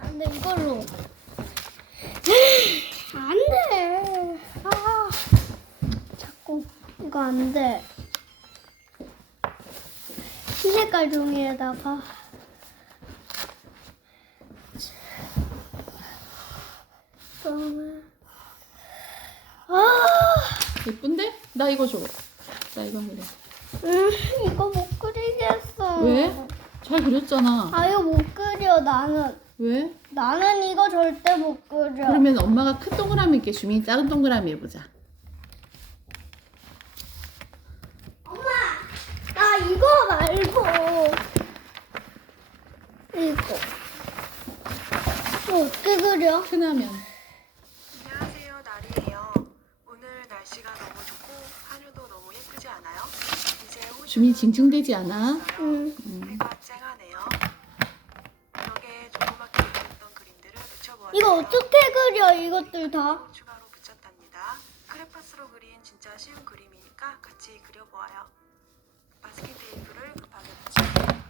안 돼, 이걸로. 안 돼. 아. 자꾸, 이거 안 돼. 흰 색깔 종이에다가. 아, 예쁜데? 나 이거 줘. 나 이거 그래. 음, 이거 못 그리겠어. 왜? 잘 그렸잖아. 아, 이거 못 그려, 나는. 왜? 나는 이거 절대 못 그려. 그러면 엄마가 큰 동그라미 있게 주민이 작은 동그라미 해보자. 엄마, 나 이거 말고 이거. 이거 어떻게 그려? 큰 화면. 안녕하세요, 날이에요. 오늘 날씨가 너무 좋고 하늘도 너무 예쁘지 않아요? 이제 호주 주민이 징징대지 않아? 응. 해가 쨍하네요. 벽에 조그맣게 그렸던 그림들을 붙여보았어요. 이거 어떻게 그려? 이것들 다? 추가로 붙였답니다. 크레파스로 그린 진짜 쉬운 그림이니까 같이 그려보아요. 마스킹 테이프를 급하게 붙이고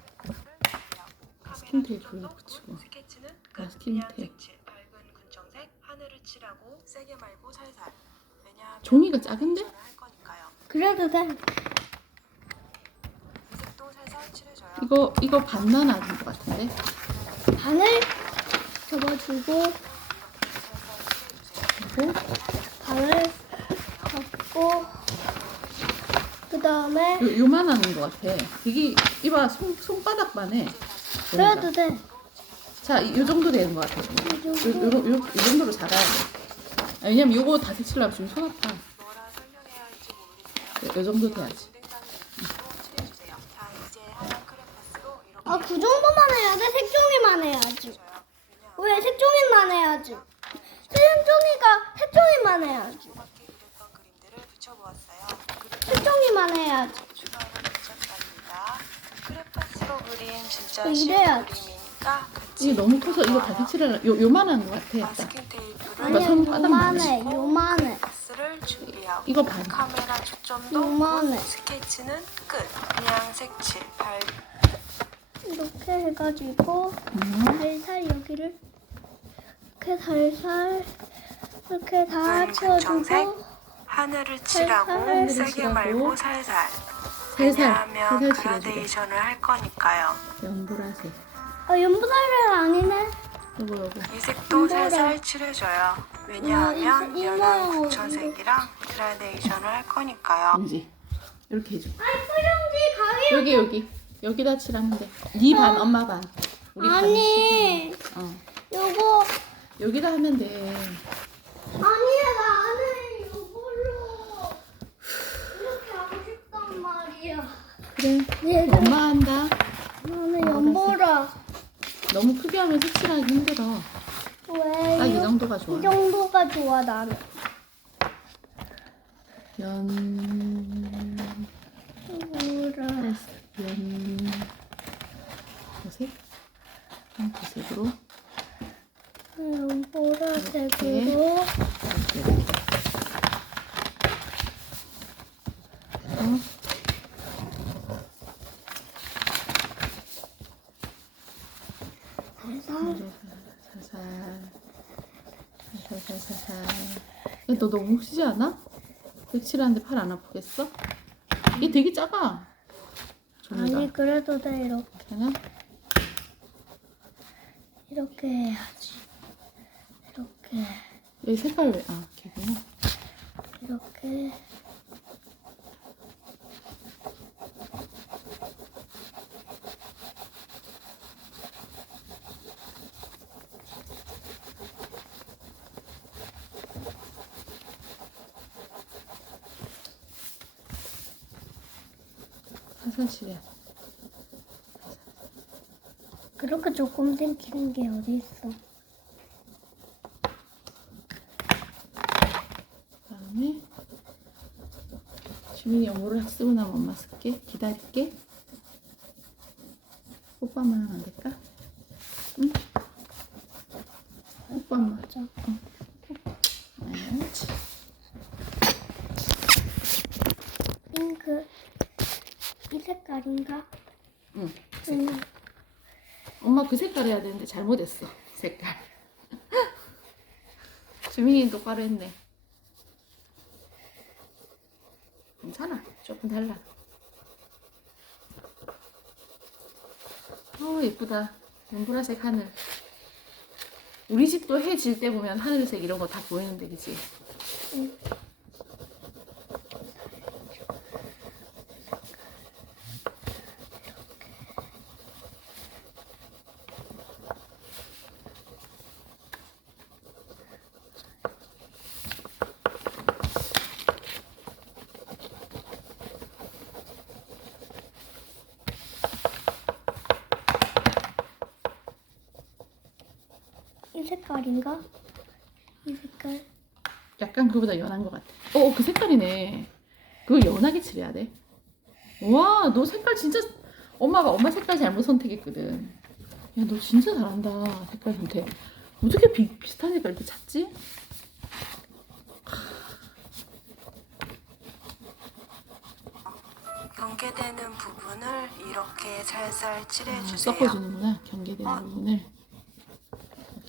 마스킹 테이프를 붙이고. 스케치는 끝. 마스킹 그냥 테이프. 색칠, 밝은 군청색, 하늘을 칠하고 세게 말고 살살. 왜냐하면 종이가 작은데? 할 거니까요. 그래도 돼. 색도 살살 칠해줘요. 이거 이거 반만 아닌 것 같은데. 반을 접어주고 반을 접고 그 다음에 요, 요만한 것 같아. 되게 이봐 손 손바닥만 해. 그래도 돼. 자, 이, 요 정도 되는 것 같아. 요, 요, 요, 요, 요 정도로 작아야 돼. 아, 왜냐면 요거 다 색칠하면 지금 손 아파. 요, 요 정도 돼야지. 동댕장으로 칠해주세요. 자, 이제 하얀 크레파스로 이렇게 아, 그 정도만 해야 돼? 색종이만 해야지. 왜 색종이만 해야지? 색종이가 색종이만 해야지. 색종이만 해야지. 크레파스로 그린 진짜. 그림이니까 같이 이게 너무 커서 이거 다 색칠하려 요 요만한 것 같아. 딱. 마스킹 테이프를 아니야, 손바닥만 요만해, 요만해. 준비하고 이거 반. 카메라 초점도 요만해. 스케치는 끝. 그냥 색칠, 발 이렇게 해가지고 음. 살살 여기를 이렇게 살살 이렇게 다. 채워주고 하늘을 칠하고 살살. 세게 말고 살살. 살살 왜냐하면 살살. 그라데이션을 할 거니까요. 연보라색. 아 연보살은 아니네. 요거 요거. 이 색도. 살살 칠해줘요. 음, 왜냐하면 이- 이 연한 모양은 국천색이랑 그라데이션을 할 거니까요. 뭔지 이렇게 해줘. 아니 소영지 가위. 여기 여기 여기다 칠하면 돼. 네 반, 엄마 반. 우리 반. 아니 어. 요거 여기다 하면 돼. 아니야 나는 요걸로 이렇게 하고 싶단 말이야. 그래. 얘들 엄마 한다. 나는 연보라. 너무 크게 하면 색칠하기 힘들어. 왜? 딱이 이- 정도가 좋아. 이 정도가 좋아 나는. 연. 연보라. 연. 도색. 한 도색으로 연보라색으로 이렇게 이렇게. 어? 살살. 살살 살살 살살 야, 너 너무 훅시지 않아? 색칠하는데 팔 안 아프겠어? 이게 되게 작아 종이가 아니 그래도 돼 이렇게 그냥 이렇게 해야지. 이렇게 여기 색깔 왜? 아 걔구나 이렇게 살살 칠해 그렇게 조금 땡기는 게 어디 있어? 그다음에 주민이 영어를 쓰고 나면 엄마 쓸게 기다릴게 오빠만 하면 안 될까? 응? 오빠만 맞아. 네. 핑크 이 색깔인가? 응. 응. 엄마 그 색깔 해야 되는데 잘못했어 색깔. 주민이 똑바로 했네. 괜찮아. 조금 달라. 어 예쁘다. 연보라색 하늘. 우리 집도 해 질 때 보면 하늘색 이런 거 다 보이는데 그치? 응. 색깔인가? 이 색깔. 약간 그보다 연한 것 같아. 어, 그 색깔이네. 그거 연하게 칠해야 돼. 와, 너 색깔 진짜 엄마가 엄마 색깔 잘못 선택했거든. 야, 너 진짜 잘한다. 색깔 선택. 어떻게 비, 비슷한 색깔 이렇게 찾지? 경계되는 부분을 이렇게 살살 아, 칠해주세요. 섞어주는구나. 경계되는 어. 부분을.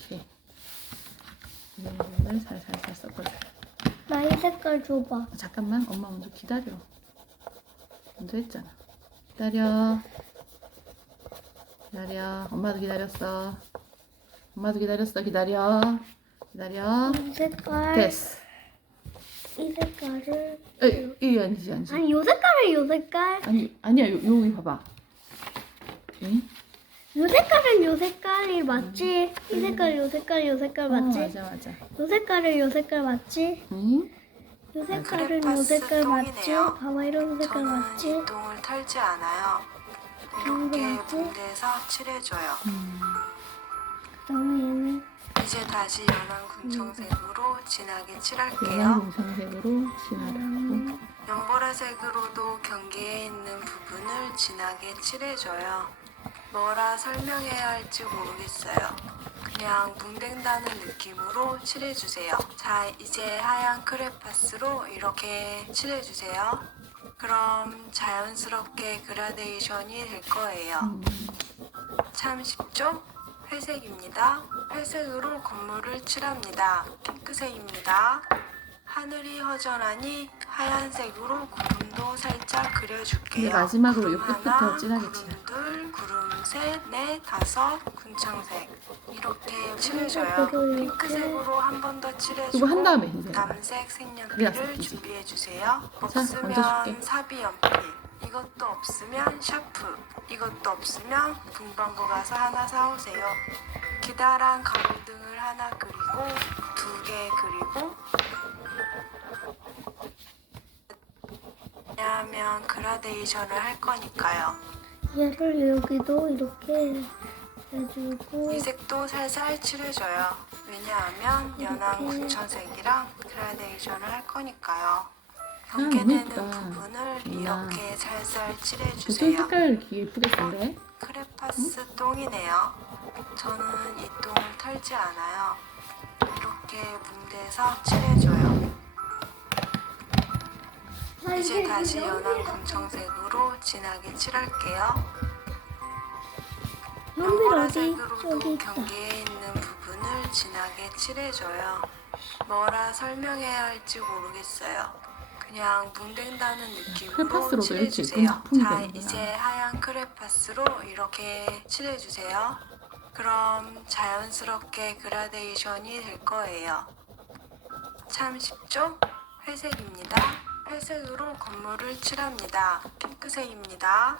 이렇게. 경계되는 부분을 살살살 섞어줘. 나이 색깔 줘봐. 아, 잠깐만, 엄마 먼저 기다려. 먼저 했잖아. 기다려. 기다려. 엄마도 기다렸어. 엄마도 기다렸어. 기다려. 기다려. 이 색깔. 됐어. 이 색깔을. 에, 이 아니지, 아니지. 아니 요 색깔은 요 색깔. 아니, 아니야. 요, 여기 봐봐. 응? 요 색깔은 요 색깔이 맞지? 이 색깔 요 색깔 요 색깔 맞지? 어, 맞아, 맞아. 요 색깔은 요 색깔 맞지? 응? 요 색깔은 요 색깔 맞지? 똥이네요. 봐봐 이런 색깔 저는 맞지? 이 똥을 털지 않아요. 이런 이렇게 거 맞지? 붕대서 칠해줘요. 음. 그다음에 얘는 이제 다시 연한 군청색으로 진하게 연한 칠할게요. 공상색으로 진하라고. 연보라색으로도 경계에 있는 부분을 진하게 칠해줘요. 뭐라 설명해야 할지 모르겠어요. 그냥 뭉댕다는 느낌으로 칠해주세요. 자, 이제 하얀 크레파스로 이렇게 칠해주세요. 그럼 자연스럽게 그라데이션이 될 거예요. 음. 참 쉽죠? 회색입니다. 회색으로 건물을 칠합니다. 핑크색입니다. 하늘이 허전하니 하얀색으로 구름도 살짝 그려줄게요. 근데 마지막으로 요 구름 끝부터 하나, 진하게 칠해. 구름 둘, 구름 셋, 넷, 다섯, 군청색 이렇게 칠해줘요. 그리고 핑크색으로 한 번 더 칠해주고 한 다음에 흰색. 남색 색연필을. 준비해주세요. 없으면. 사비 연필, 이것도 없으면 샤프, 이것도 없으면 문방구 가서 하나 사오세요. 기다란 가로등을 하나 그리고 두 개 그리고 왜냐하면 그라데이션을 할 거니까요. 얘를 여기도 이렇게 해주고 이 색도 살살 칠해줘요. 왜냐하면 연한 이렇게. 군천색이랑 그라데이션을 할 거니까요. 경계되는 예쁘다. 부분을. 이렇게 살살 칠해주세요. 색깔 이렇게 예쁘게 쓴대? 크레파스 똥이네요. 저는 이 똥을 털지 않아요. 이렇게 뭉대서 칠해줘요. 이제 다시 연한 금청색으로 진하게 칠할게요. 어디? 저기 있다. 경계에 있는 부분을 진하게 칠해줘요. 뭐라 설명해야 할지 모르겠어요. 그냥 뭉댕다는 느낌으로 칠해주세요. 작품이 자, 되는구나. 이제 하얀 크레파스로 이렇게 칠해주세요. 그럼 자연스럽게 그라데이션이 될 거예요. 참 쉽죠? 회색입니다. 회색으로 건물을 칠합니다. 핑크색입니다.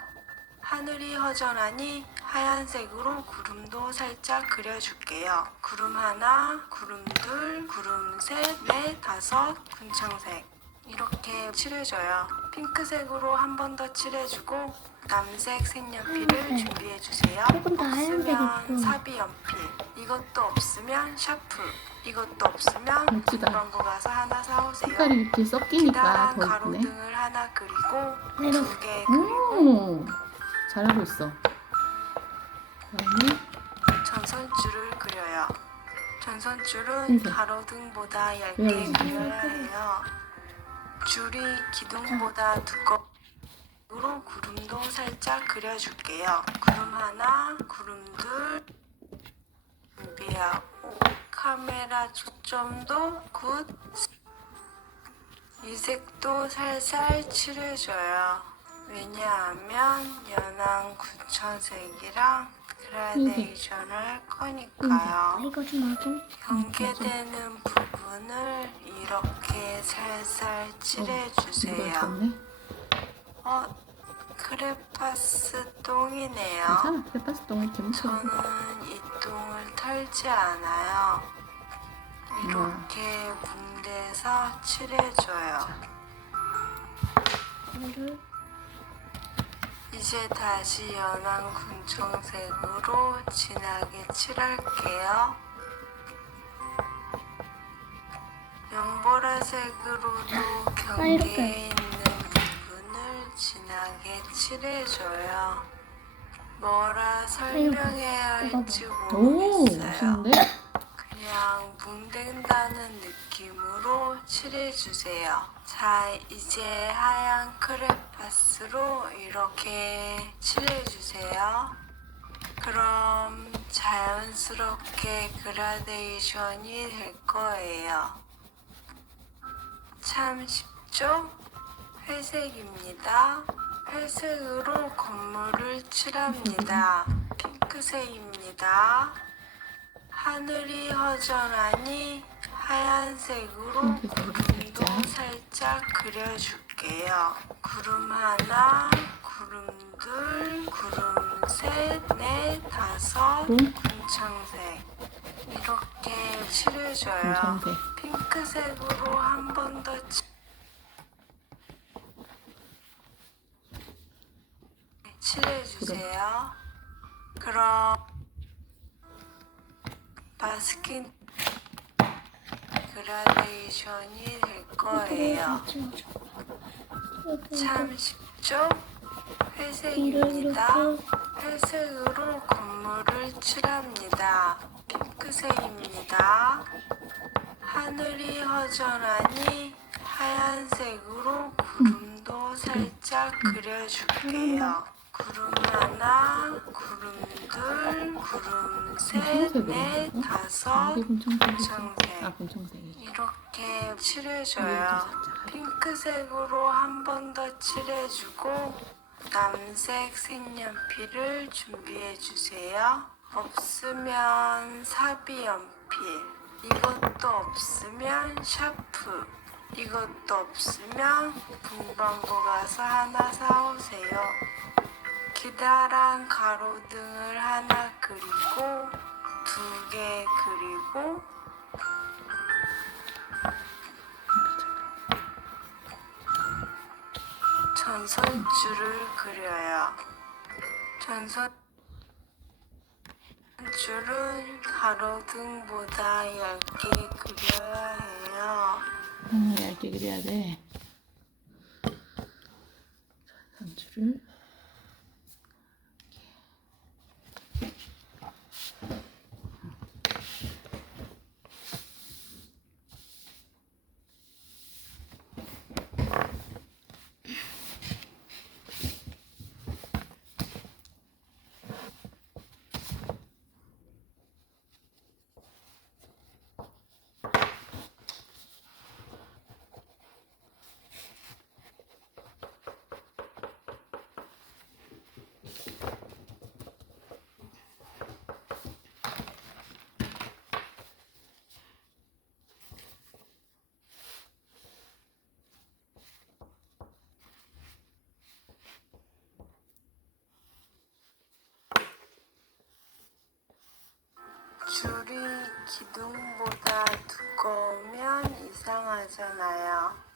하늘이 허전하니 하얀색으로 구름도 살짝 그려줄게요. 구름 하나, 구름 둘, 구름 셋, 넷, 다섯, 군청색. 이렇게 칠해줘요. 핑크색으로 한 번 더 칠해주고 남색 색연필을 하얀색. 준비해주세요. 조금 더 하얀색이 없으면 좀. 사비 연필. 이것도 없으면 샤프. 이것도 없으면 멋지다. 문방구 가서 하나 사오세요. 색깔이 이렇게 섞이니까 기다란 더 예쁘네. 가로등을 하나 그리고 내려. 두개 그리고 오, 잘하고 있어. 그다음에 전선줄을 그려요. 전선줄은 흰색. 가로등보다 얇게 왜 그려야 해요. 줄이 기둥보다 두꺼우로 구름도 살짝 그려줄게요. 구름 하나, 구름 둘. 주세요. 카메라 초점도 굿. 이 색도 살살 칠해줘요. 왜냐하면 연한 군천색이랑 그라데이션을 할 거니까요. 이거 좀 하고. 경계되는 부분을 이렇게 살살 칠해주세요. 좋네. 어, 크레파스 똥이네요. 괜찮아. 크레파스 똥을. 저는 이 똥을 털지 않아요. 이렇게 군대에서 칠해줘요. 이거를 이제 다시 연한 군청색으로 진하게 칠할게요. 연보라색으로도 경계에 있는 부분을 진하게 칠해줘요. 뭐라 설명해야 할지 오, 모르겠어요. 그냥 뭉댄다는 느낌으로 칠해주세요. 자, 이제 하얀 크레 파스로 이렇게 칠해주세요. 그럼 자연스럽게 그라데이션이 될 거예요. 참 쉽죠? 회색입니다. 회색으로 건물을 칠합니다. 핑크색입니다. 하늘이 허전하니 하얀색으로 구름도 살짝. 살짝 그려 줄게요. 구름 하나, 구름 둘, 구름 셋, 넷, 다섯, 응? 군청색. 이렇게 칠해줘요. 검정색. 핑크색으로 한 번 더 칠해주세요. 그럼 마스킨 그라데이션이 될 거예요. 참 쉽죠? 회색입니다. 회색으로 건물을 칠합니다. 핑크색입니다. 하늘이 허전하니 하얀색으로 구름도 살짝 그려줄게요. 구름 하나, 구름 둘, 구름 셋, 넷, 다섯, 이게 금청색이지. 금청색. 아. 이렇게 칠해줘요. 핑크색으로 한 번 더 칠해주고 남색 색연필을 준비해주세요. 없으면 사비 연필. 이것도 없으면 샤프. 이것도 없으면 문방구 가서 하나 사오세요. 기다란 가로등을 하나 그리고 두 개 그리고 전선줄을 그려요. 전선줄은 가로등보다 얇게 그려야 해요. 음, 얇게 그려야 돼. 선줄을 줄이 기둥보다 두꺼우면 이상하잖아요.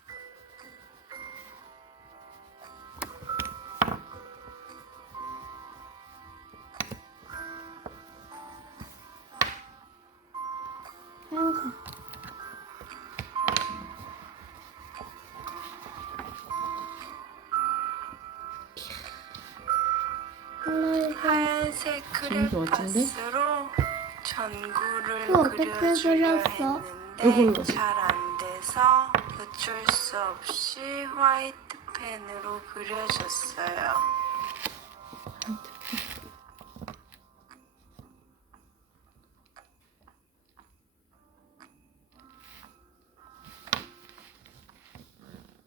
하나의 하얀색? 크레파스로 연구를 어떻게 그렸어? 누군데? 잘 안 돼서 붙일 수 없이 화이트 펜으로 그려줬어요.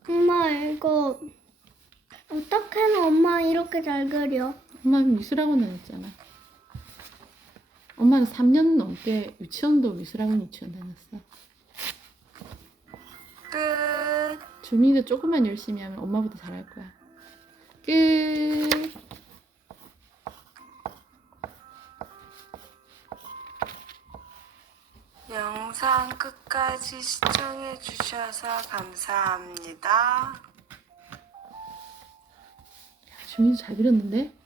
엄마 이거 어떻게 는 엄마 이렇게 잘 그려? 엄마 미술학원 다녔잖아. 엄마는 3년 넘게 유치원도 미술학원 유치원 다녔어. 끝. 주민이도 조금만 열심히 하면 엄마보다 잘할 거야. 끝. 영상 끝까지 시청해 주셔서 감사합니다. 주민이도 잘 그렸는데?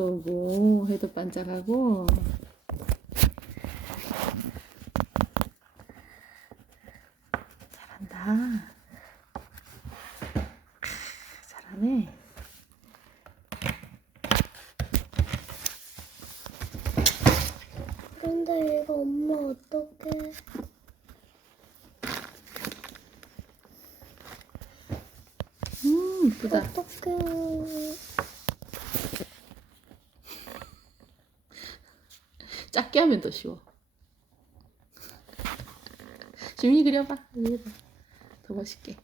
오고. 해도 반짝하고. 잘한다. 크, 잘하네. 근데 이거 엄마 어떡해? 음, 이쁘다. 어떡해? 작게 하면 더 쉬워. 주민이 그려봐. 위에다. 더 멋있게.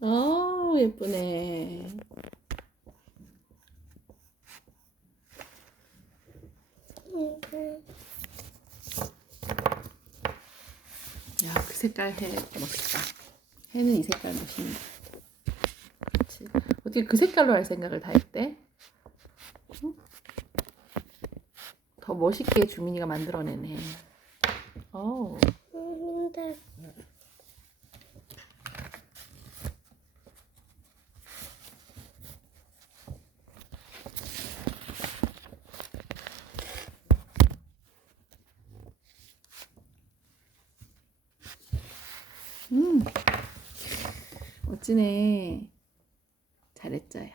어, 예쁘네. 이렇게. 야, 그 색깔 해 멋있다. 해는 이 색깔 멋있네. 그렇지. 어떻게 그 색깔로 할 생각을 다 했대? 응? 더 멋있게 주민이가 만들어내네. 어, 음, 근데 음, 멋지네. 잘했죠요.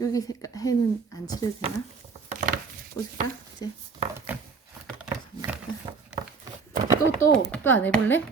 여기 색깔 해는 안 칠해도 되나? 꽂을까? 이제. 또 또 또 안 해볼래?